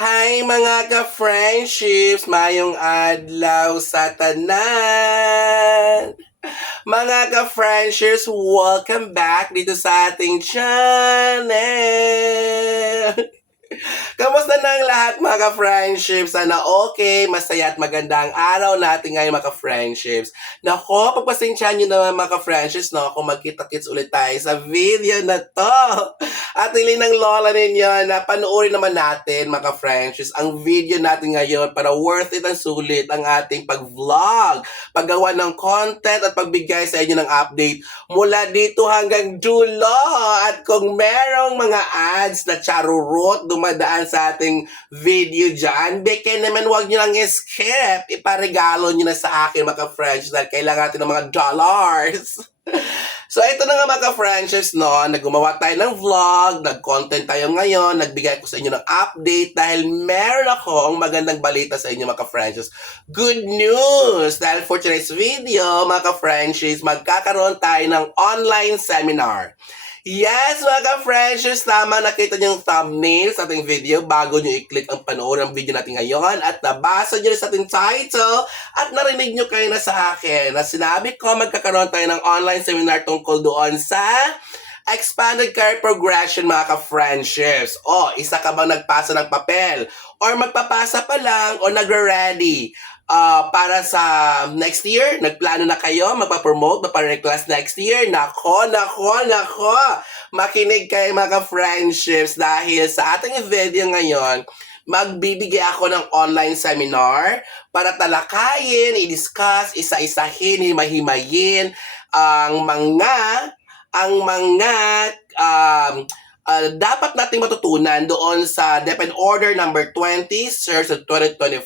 Hi mga ka-friendships! Mayong adlaw sa tanan! Mga ka-friendships, welcome back dito sa ating channel! Kamusta na ang lahat mga ka-friendships? Sana okay, masaya at maganda ang araw natin ngayon mga ka-friendships. Nako, pagpasensyahan nyo naman mga ka-friendships, no, kung magkita-kits ulit tayo sa video na to. At hiling ng lola ninyo na panoorin naman natin mga ka-friendships ang video natin ngayon para worth it ang sulit ang ating pag-vlog, paggawa ng content at pagbigay sa inyo ng update mula dito hanggang dulo. At kung merong mga ads na charurot dumadaan sa ating video dyan, beke naman huwag nyo lang skip. Iparegalo nyo na sa akin mga friends dahil kailangan natin ng mga dollars. So ito na nga mga friendships, no, naggumawa tayo ng vlog, nag-content tayo ngayon, nagbigay ko sa inyo ng update dahil meron akong magandang balita sa inyo mga friendships. Good news! Dahil for today's video, mga friendships, magkakaroon tayo ng online seminar. Yes, mga ka-friendships, tama, nakita niyo yung thumbnail sa ating video bago niyo i-click ang panoorin ng video natin ngayon at nabasa niyo sa ating title at narinig niyo kayo na sa akin na sinabi ko magkakaroon tayo ng online seminar tungkol doon sa expanded career progression mga ka-friendships. O, isa ka bang nagpasa ng papel? Or magpapasa pa lang o nagre-ready? Para sa next year, nagplano na kayo, magpa-promote, magpa-reclass next year. Nako! Makinig kayo mga friendships dahil sa ating video ngayon, magbibigay ako ng online seminar para talakayin, i-discuss, isa-isahin, himahimayin ang dapat nating matutunan doon sa DepEd Order number 20, Series of 2024,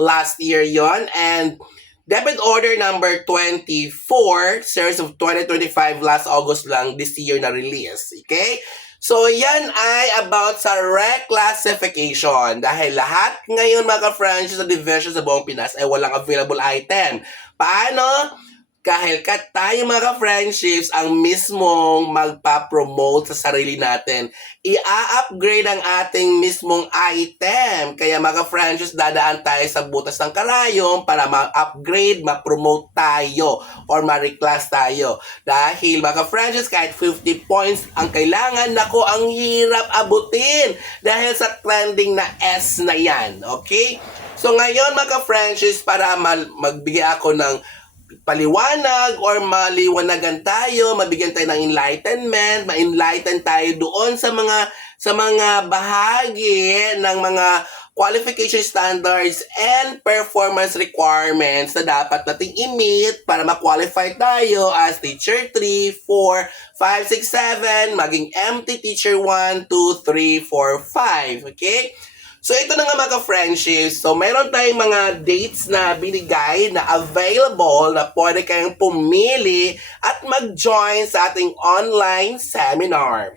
last year yon, and DepEd Order number 24, Series of 2025, last August lang, this year na release. Okay? So, yan ay about sa reclassification. Dahil lahat ngayon mga ka-friends sa division sa buong Pinas ay walang available item. Paano? Dahil tayo mga friendships ang mismong magpa-promote sa sarili natin. I-upgrade ang ating mismong item. Kaya mga friendships, dadaan tayo sa butas ng karayom para ma-upgrade, ma-promote tayo or ma-reclass tayo. Dahil mga friendships, kahit 50 points ang kailangan, nako, ang hirap abutin dahil sa trending na S na yan. Okay? So ngayon mga friendships, para magbigay ako ng paliwanag or maliwanagan tayo, mabigyan tayo ng enlightenment, ma-enlighten tayo doon sa mga bahagi ng mga qualification standards and performance requirements na dapat nating i-meet para ma-qualify tayo as teacher 3, 4, 5, 6, 7, maging MT teacher 1, 2, 3, 4, 5. Okay? So ito na nga mga friendships. So meron tayong mga dates na binigay na available na pwede kayong pumili at mag-join sa ating online seminar.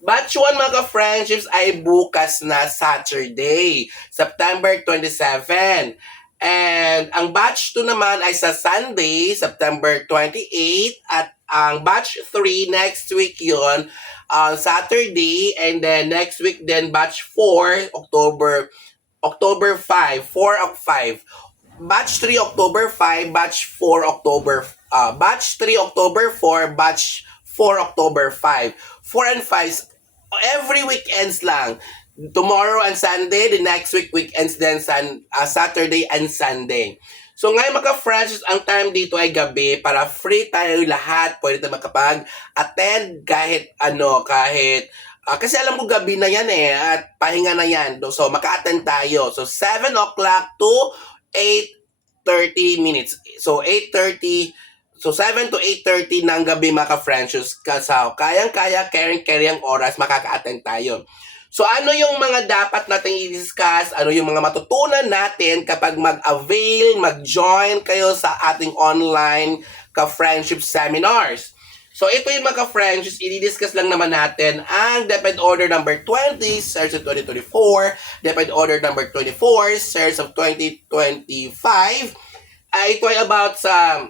Batch 1 mga friendships ay bukas na Saturday, September 27. And ang batch 2 naman ay sa Sunday, September 28. At ang batch 3 next week yon Saturday, and then next week then batch 4 October 5, 4 of 5. Batch 3 October 5, batch 4 October batch 3 October 4, batch 4 October 5. 4 and 5 every weekends lang. Tomorrow and Sunday, the next weekends then Saturday and Sunday. So ngayon mga friends, ang time dito ay gabi para free tayo lahat. Pwede tayo makapag-attend kahit kasi alam ko gabi na yan at pahinga na yan. So maka-attend tayo. So 7 o'clock to 8:30 minutes. So 8:30, so 7 to 8:30 ng gabi mga friends. Kayang-kaya, carry ang oras, makaka-attend tayo. So ano yung mga dapat nating i-discuss, ano yung mga matutunan natin kapag mag-avail, mag-join kayo sa ating online ka-friendship seminars. So ito yung mga ka-friendships, i-discuss lang naman natin ang DepEd Order number 20, Series of 2024, DepEd Order number 24, Series of 2025. Ito ay about sa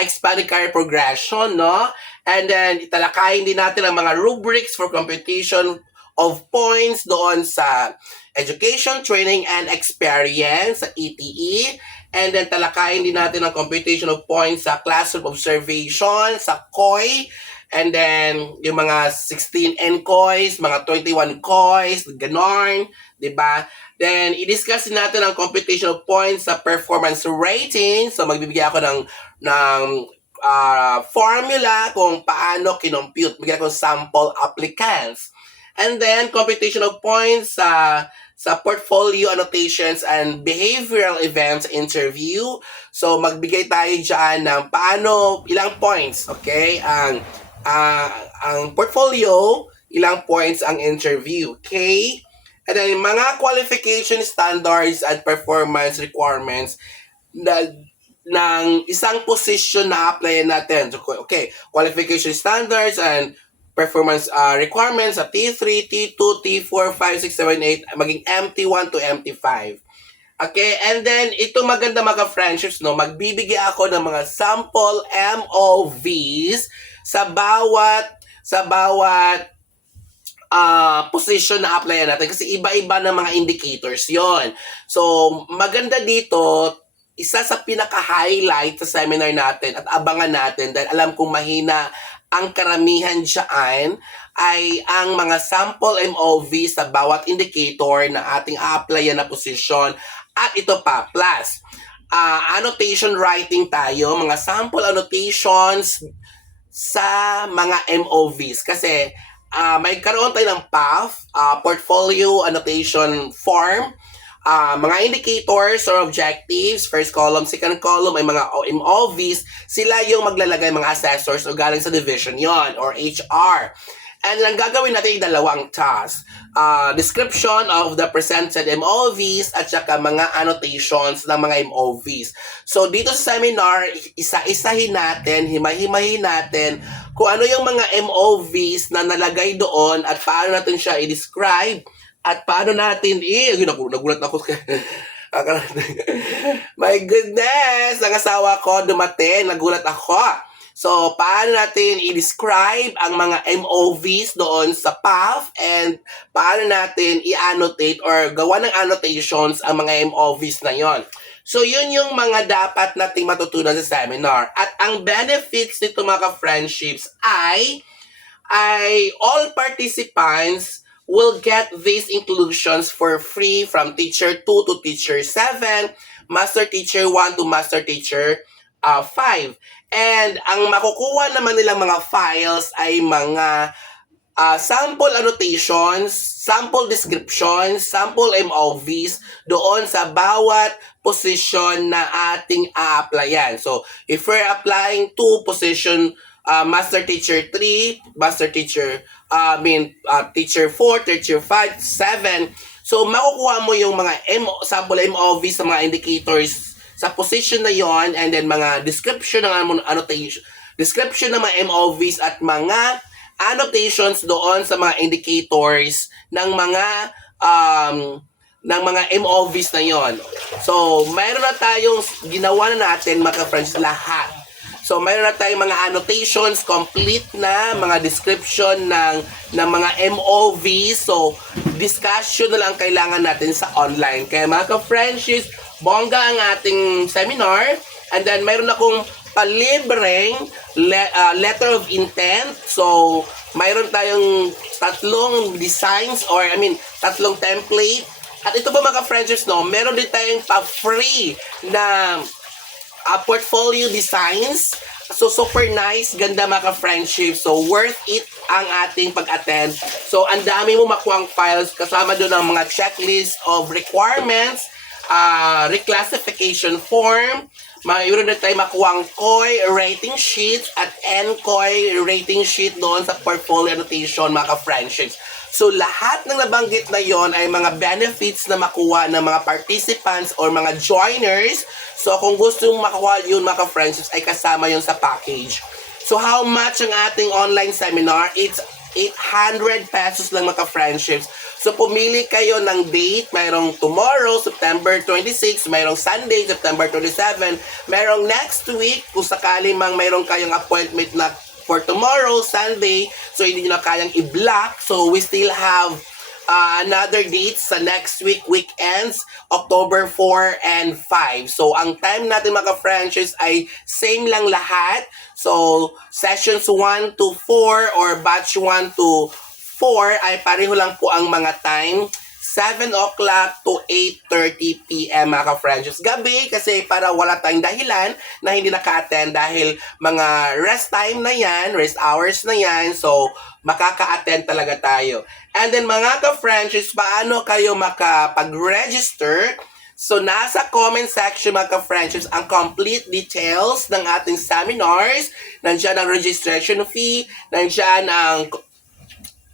expanded career progression, no? And then italakayin din natin ang mga rubrics for computation of points doon sa Education, Training, and Experience sa ETE. And then talakayin din natin ang computation of points sa Classroom Observation, sa COI. And then yung mga 16 NCOIs, mga 21 COIs, ganon, di ba? Then, i-discuss natin ang computation of points sa performance rating. So, magbibigay ako ng formula kung paano kinompute. Bigyan ako sample applicants. And then, computation of points sa portfolio annotations and behavioral events interview. So, magbigay tayo dyan ng paano, ilang points, okay? Ang portfolio, ilang points ang interview, okay? And then, mga qualification standards and performance requirements ng isang position na apply natin. So, okay, qualification standards and performance requirements sa T3, T2, T4, 5, 6, 7, 8, maging MT1 to MT5. Okay, and then, ito maganda mga friendships, no? Magbibigay ako ng mga sample MOVs sa bawat position na applyan natin kasi iba-iba ng mga indicators yon. So, maganda dito, isa sa pinaka-highlight sa seminar natin at abangan natin dahil alam kong mahina ang karamihan dyan ay ang mga sample MOV sa bawat indicator na ating a-applyan na position. At ito pa, plus, annotation writing tayo, mga sample annotations sa mga MOVs. Kasi, may karoon tayo ng PAF, portfolio annotation form, mga indicators or objectives, first column, second column, ay mga MOVs, sila yung maglalagay mga assessors o galing sa division yon or HR. And ang gagawin natin yung dalawang task. Description of the presented MOVs at saka mga annotations ng mga MOVs. So, dito sa seminar, isa-isahin natin, himay-himayin natin kung ano yung mga MOVs na nalagay doon at paano natin siya i-describe at paano natin nagulat ako. My goodness! Ang asawa ko dumating, nagulat ako. So, paano natin i-describe ang mga MOVs doon sa PAF and paano natin i-annotate or gawa ng annotations ang mga MOVs na yon. So, yun yung mga dapat nating matutunan sa seminar. At ang benefits nito mga friendships ay all participants will get these inclusions for free from Teacher 2 to Teacher 7, Master Teacher 1 to Master Teacher 5. And ang makukuha naman nilang mga files ay mga sample annotations, sample descriptions, sample MOVs doon sa bawat position na ating a-applyan. So, if we're applying to position Master Teacher 3, Master Teacher, Teacher 4, Teacher 5, 7, so makukuha mo yung mga sample MOVs sa mga indicators sa position na yon, and then mga description ng annotation, description ng mga MOVs at mga annotations doon sa mga indicators ng mga MOVs na yon. So, mayroon na tayong ginawa na natin mga friends lahat. So, mayroon na tayong mga annotations, complete na, mga description ng mga MOVs. So, discussion na lang kailangan natin sa online. Kaya mga ka-friendships, bongga ang ating seminar. And then, mayroon akong palibreng letter of intent. So, mayroon tayong tatlong designs or tatlong template. At ito ba mga friendships, no? Meron din tayong pa-free na portfolio designs. So, super nice. Ganda mga friendships. So, worth it ang ating pag-attend. So, ang dami mo makuhang files. Kasama doon ang mga checklist of requirements, reclassification form, mayroon na tayo makuhang COI rating sheet at NCOI rating sheet doon sa portfolio annotation mga friendships. So, lahat ng nabanggit na yon ay mga benefits na makuha ng mga participants or mga joiners. So, kung gusto mong makuha yun mga friendships, ay kasama yon sa package. So, how much ang ating online seminar? It's 800 pesos lang mga friendships. So, pumili kayo ng date. Mayroong tomorrow, September 26. Mayroong Sunday, September 27. Mayroong next week, kung sakali mang mayroong kayong appointment na for tomorrow, Sunday. So, hindi nyo na kayang i-block. So, we still have another date sa next week, weekends, October 4 and 5. So, ang time natin mga franchise ay same lang lahat. So, sessions 1 to 4 or batch 1 to 4 ay pareho lang po ang mga time. 7 o'clock to 8:30 p.m. mga ka-franchise. Gabi kasi para wala tayong dahilan na hindi naka-attend dahil mga rest time na yan, rest hours na yan. So, makaka-attend talaga tayo. And then mga ka-franchise, paano kayo makapag-register? So, nasa comment section mga ka-franchise ang complete details ng ating seminars. Nandiyan ang registration fee, nandiyan ang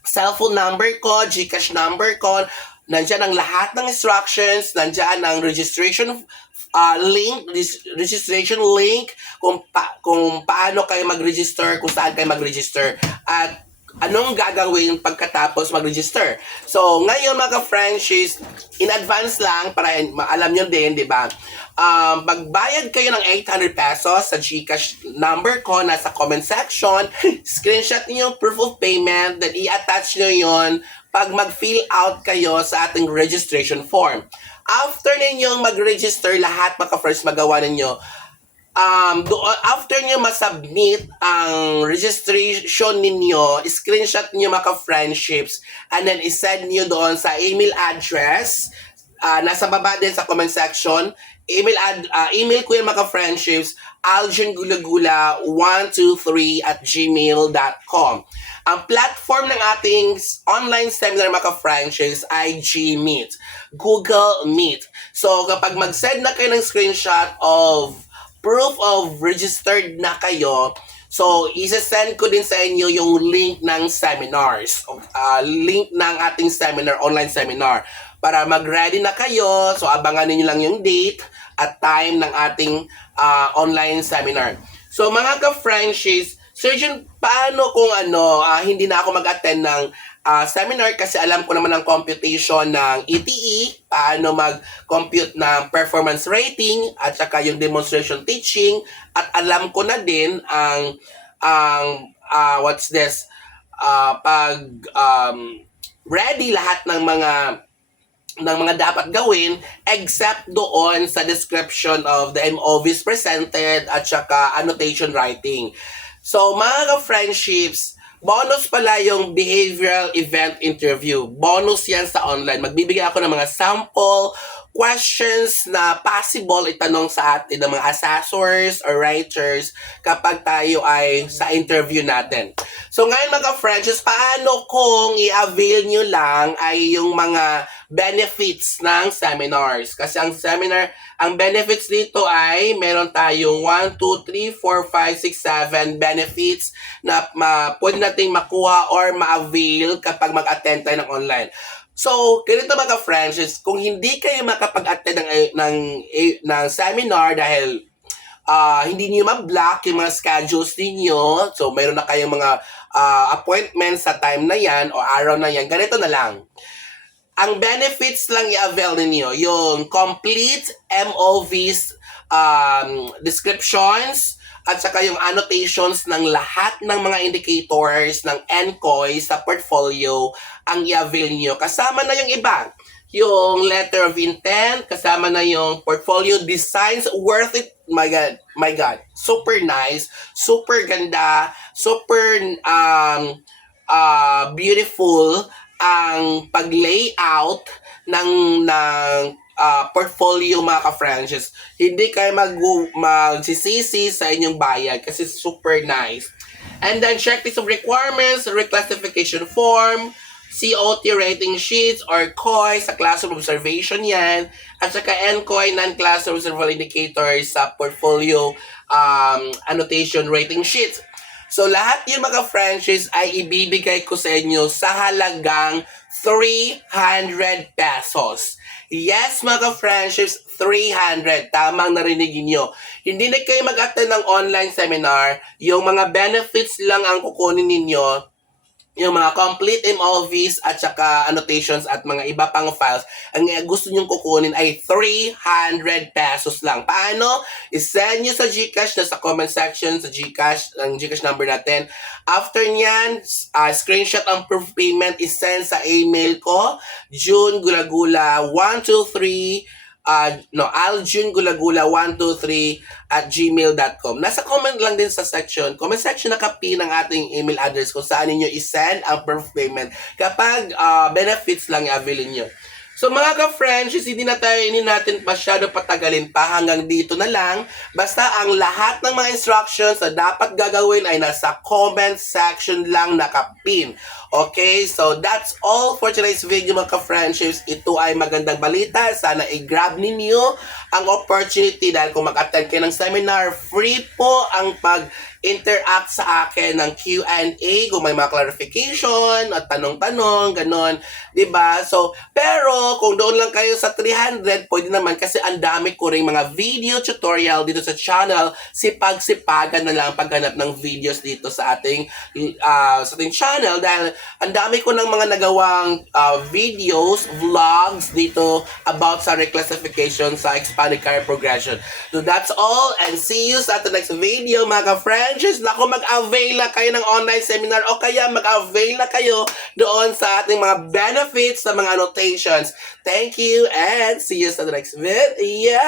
cellphone number ko, GCash number ko, nandiyan ang lahat ng instructions, nandiyan ang registration link kung paano kayo mag-register, kung saan kayo mag-register, at anong gagawin pagkatapos mag-register. So, ngayon mga franchise, in advance lang para alam nyo din, di ba? Magbayad kayo ng 800 pesos sa GCash number ko, nasa comment section. Screenshot niyo yung proof of payment, then i-attach nyo yon pag mag-fill out kayo sa ating registration form. After ninyong mag-register lahat, mga-first magawa ninyo, after nyo masubmit ang registration ninyo, screenshot nyo mga-friendships, and then isend nyo doon sa email address, nasa baba din sa comment section, email ko yung mga-friendships, aljungulagula123@gmail.com. Ang platform ng ating online seminar mga-franchise ay Gmeet, Google Meet. So kapag mag-send na kayo ng screenshot of proof of registered na kayo, so isa-send ko din sa inyo yung link ng seminars, link ng ating seminar, online seminar, para mag-ready na kayo. So abangan niyo lang yung date at time ng ating online seminar. So mga ka-franchise, Surgeon, paano kung hindi na ako mag-attend ng seminar kasi alam ko naman ang computation ng ETE, paano mag-compute ng performance rating at saka yung demonstration teaching, at alam ko na din ang pag ready lahat ng mga dapat gawin except doon sa description of the MOVs presented at saka annotation writing. So mga ka-friendships, bonus pala yung behavioral event interview. Bonus yan sa online. Magbibigay ako ng mga sample questions na possible itanong sa atin ng mga assessors or writers kapag tayo ay sa interview natin. So ngayon mga friends, paano kung i-avail nyo lang ay yung mga benefits ng seminars? Kasi ang seminar, ang benefits dito ay meron tayong 1, 2, 3, 4, 5, 6, 7 benefits na pwede nating makuha or ma-avail kapag mag-attend tayo ng online. So, ganito mga friends, kung hindi kayo makapag-attend ng seminar dahil hindi niyo ma-block yung mga schedules niyo, so mayroon na kayong mga appointments sa time na yan o araw na yan, ganito na lang. Ang benefits lang i-avail ninyo, yung complete MOVs descriptions, at saka yung annotations ng lahat ng mga indicators ng NCOI sa portfolio ang i-avail nyo. Kasama na yung iba. Yung letter of intent, kasama na yung portfolio designs, worth it. My God. Super nice, super ganda, super beautiful ang pag-layout ng portfolio mga ka-franchise. Hindi kayo magsisisi sa inyong bayad kasi super nice. And then checklist of requirements, reclassification form, COT rating sheets or COI sa classroom observation yan, at saka NCOI non-classroom observable indicators sa portfolio annotation rating sheets. So lahat yung mga franchise ay ibibigay ko sa inyo sa halagang 300 pesos. Yes, mga franchise, 300. Tamang narinig niyo. Hindi na kayo mag-attend ng online seminar. Yung mga benefits lang ang kukunin ninyo. yung mga complete MOVs at saka annotations at mga iba pang files, ang gusto nyong kukunin ay 300 pesos lang. Paano? I-send nyo sa GCash na sa comment section sa GCash, ang GCash number natin. After nyan, screenshot ang proof payment, i-send sa email ko, junegulagula123 aljungulagula123@gmail.com. Nasa comment lang din sa section. Comment section nakapin ang ating email address kung saan ninyo i-send ang proof payment kapag benefits lang i-avail nyo. So mga ka-friends, hindi natin masyado patagalin pa, hanggang dito na lang. Basta ang lahat ng mga instructions na dapat gagawin ay nasa comment section lang nakapin. Okay, so that's all for today's video mga ka-friendships. Ito ay magandang balita. Sana i-grab ninyo ang opportunity dahil kung mag-attend kayo ng seminar, free po ang pag-interact sa akin ng Q&A kung may mga clarification at tanong-tanong, ganon. Diba? So, pero kung doon lang kayo sa 300, pwede naman kasi ang dami ko ring mga video tutorial dito sa channel. Sipag-sipagan na lang paghanap ng videos dito sa ating channel dahil ang dami ko ng mga nagawang videos, vlogs dito about sa reclassification sa expanded career progression. So that's all and see you sa the next video mga ka-friends. Naku, mag-avail na kayo ng online seminar o kaya mag-avail na kayo doon sa ating mga benefits sa mga annotations. Thank you and see you sa the next video.